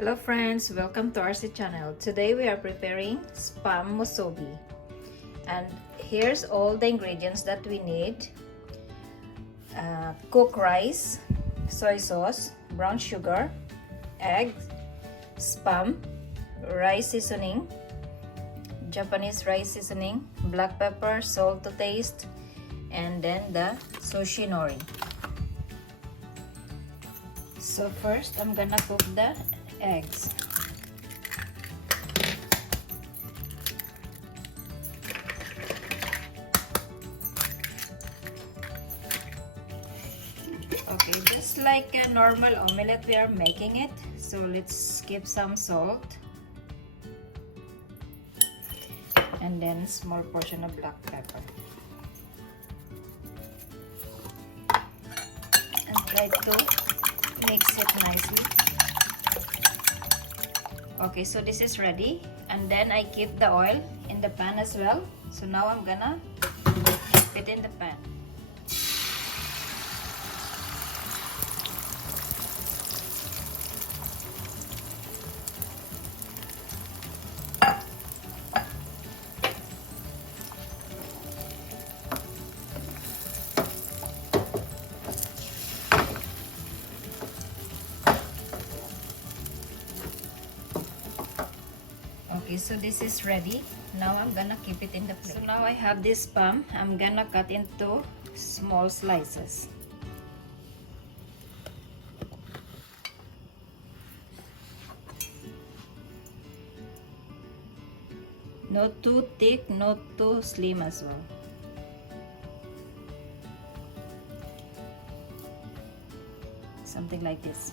Hello friends, welcome to RC channel. Today we are preparing Spam Musubi. And here's all the ingredients that we need. Cooked rice, soy sauce, brown sugar, egg, Spam, rice seasoning, Japanese rice seasoning, black pepper, salt to taste, and then the sushi nori. So first I'm gonna cook the eggs. Okay, just like a normal omelette we are making it, so let's skip some salt and then small portion of black pepper and try to mix it nicely. Okay, so this is ready, and then I keep the oil in the pan as well. So now I'm gonna keep it in the pan. Okay, so this is ready. Now I'm gonna keep it in the plate. So now I have this spam. I'm gonna cut into small slices. Not too thick, not too slim as well. Something like this.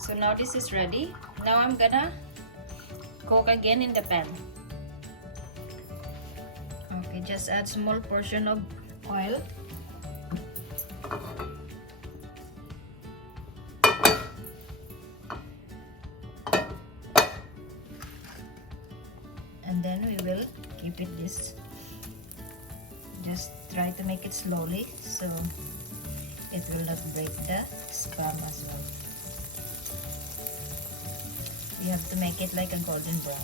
So now this is ready. Now I'm gonna cook again in the pan. Okay, just add small portion of oil. And then we will keep it this. Just try to make it slowly so it will not break the spam as well. You have to make it like a golden brown.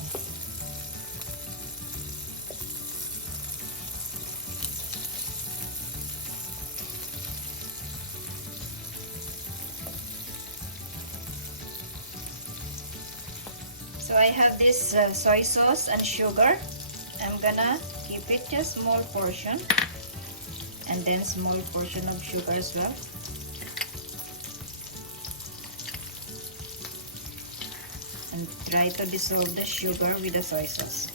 So I have this soy sauce and sugar. I'm gonna keep it just small portion, and then small portion of sugar as well. And try to dissolve the sugar with the soy sauce.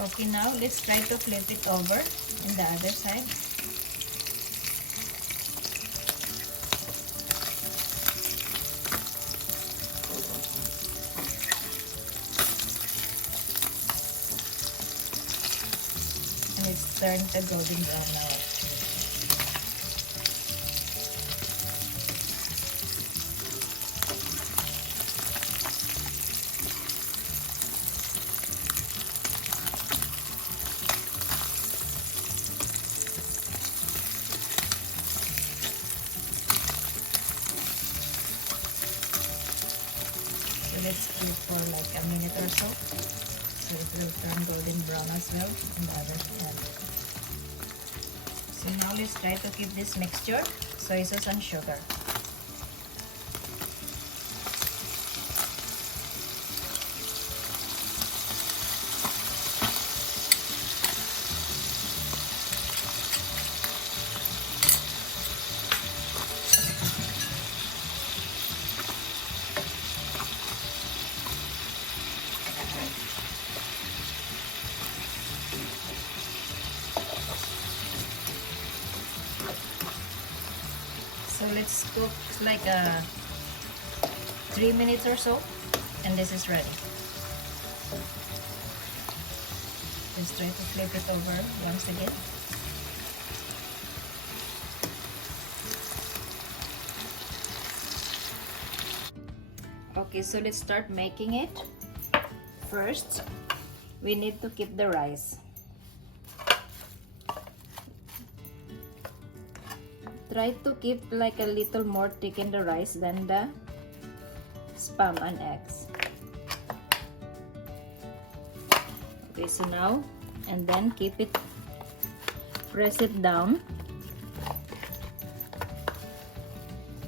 Okay, now let's try to flip it over in the other side. And it's turned to golden brown now. Let's keep for like a minute or so it will turn golden brown as well on the other hand. So now let's try to keep this mixture, soy sauce and sugar. So let's cook like 3 minutes or so, and this is ready. Just try to flip it over once again. Okay, so let's start making it. First, we need to keep the rice. Try to keep like a little more thick in the rice than the spam and eggs. Okay, so now, and then keep it, press it down.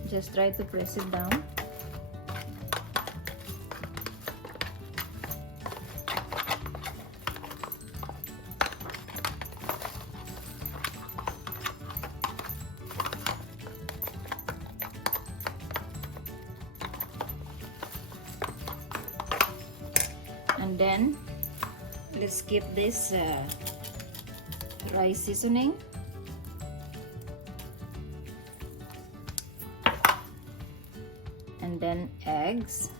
Just try to press it down. And then let's keep this rice seasoning. And then eggs.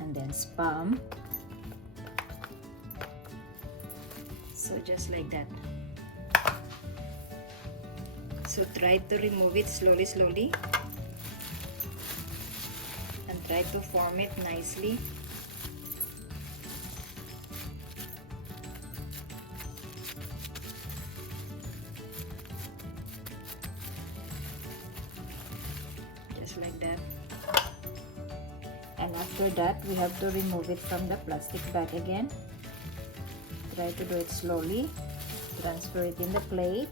And then spam. So just like that. So try to remove it slowly. Try to form it nicely. Just like that. And after that, we have to remove it from the plastic bag again. Try to do it slowly. Transfer it in the plate.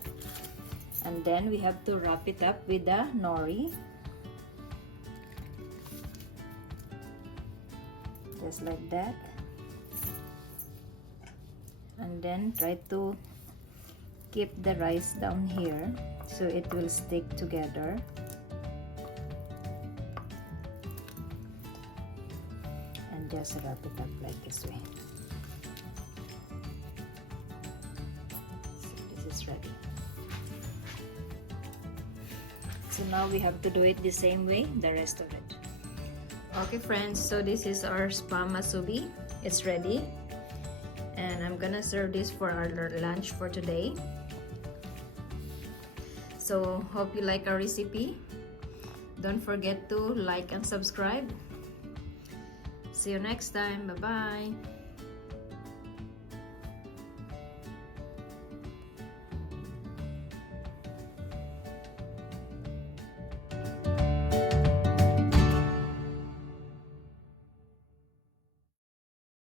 And then we have to wrap it up with the nori. Just like that. And then try to keep the rice down here so it will stick together. And just wrap it up like this way. So this is ready. So now we have to do it the same way, the rest of it. Okay friends, so this is our Spam Musubi. It's ready. And I'm gonna serve this for our lunch for today. So hope you like our recipe. Don't forget to like and subscribe. See you next time. Bye-bye.